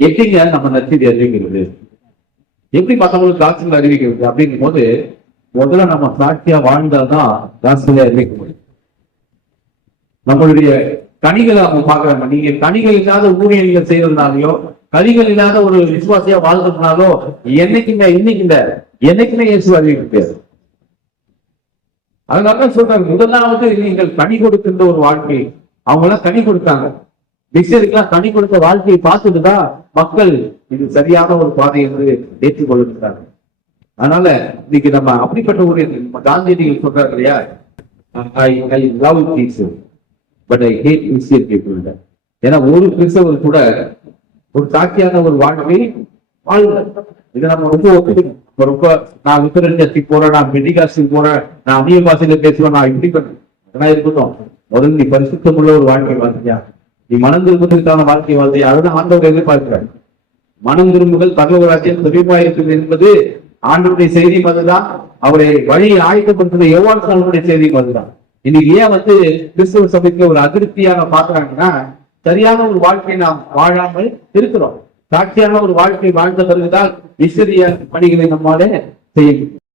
எப்படிங்க நம்ம நற்செய்தி அறிவிக்கிறது? எப்படி மற்றவங்களுக்கு காசுகள் அறிவிக்கிறது அப்படிங்கும் போது முதல்ல நம்ம சாட்சியா வாழ்ந்தாதான் காசுகளை அறிவிக்க முடியும் நம்மளுடைய கனிகளை அவங்க பாக்குறாங்க நீங்க கனிகள் இல்லாத ஊழியர்கள் செய்யறதுனாலயோ கனிகள் இல்லாத ஒரு விசுவாசியா வாழ்றதுனாலோ என்னைக்குங்க இன்னைக்குங்க என்னைக்குமே இயேசு அறிவிக்க முடியாது அதனாலதான் சொல்றாங்க முதலாவது நீங்கள் கனி கொடுக்கின்ற ஒரு வாழ்க்கை. அவங்க எல்லாம் கனி கொடுத்தாங்க. மிஷினுக்கெல்லாம் தனி கொடுத்த வாழ்க்கையை பார்த்துட்டு தான் மக்கள் இது சரியான ஒரு பாதை என்று ஏற்றுக்கொள்ளுகிறாங்க அதனால இன்னைக்கு நம்ம அப்படிப்பட்ட ஒரு காந்தியடிகள் சொல்றாரு இல்லையா? I I love people but I hate Christian people ஏன்னா ஒரு கிறிஸ்தவர் கூட ஒரு சாட்சியான ஒரு வாழ்க்கை வாழ்க்கை இதை நம்ம ரொம்ப ஒத்துக்கணும். ரொம்ப நான் வித்தரண்யத்துக்கு போறேன் நான் மெடிகாசுக்கு போறேன் நான் அந்நிய பாசையில பேசுவேன் நான் இப்படி பண்ணேன் அதெல்லாம் இருக்கட்டும். முதல்ல நீ பரிசுத்தமுள்ள ஒரு வாழ்க்கை வாழ்ந்தியா? நீ மனம் திரும்புவதற்கான வாழ்க்கை வாழ்ந்தியா அதுதான் ஆண்டவர் எதிர்பார்க்கிறார் மனம் திரும்புதல் பகவராஜ்யம் சமீபமாயிருக்கிறது என்பது ஆண்டவருடைய செய்தியும் அதுதான். அவரை வழியை ஆயத்தப்படுத்துறது எவ்வாறு சாலனுடைய செய்தியும் அதுதான். இன்னைக்கு ஏன் வந்து கிறிஸ்தவ சபைக்கு ஒரு அதிருப்தியாக பாக்குறாங்கன்னா சரியான ஒரு வாழ்க்கையை நாம் வாழாமல் இருக்கிறோம். சாட்சியான ஒரு வாழ்க்கை வாழ்ந்த பிறகுதான் விசிறிய பணிகளை நம்மாலே செய்ய முடியும்.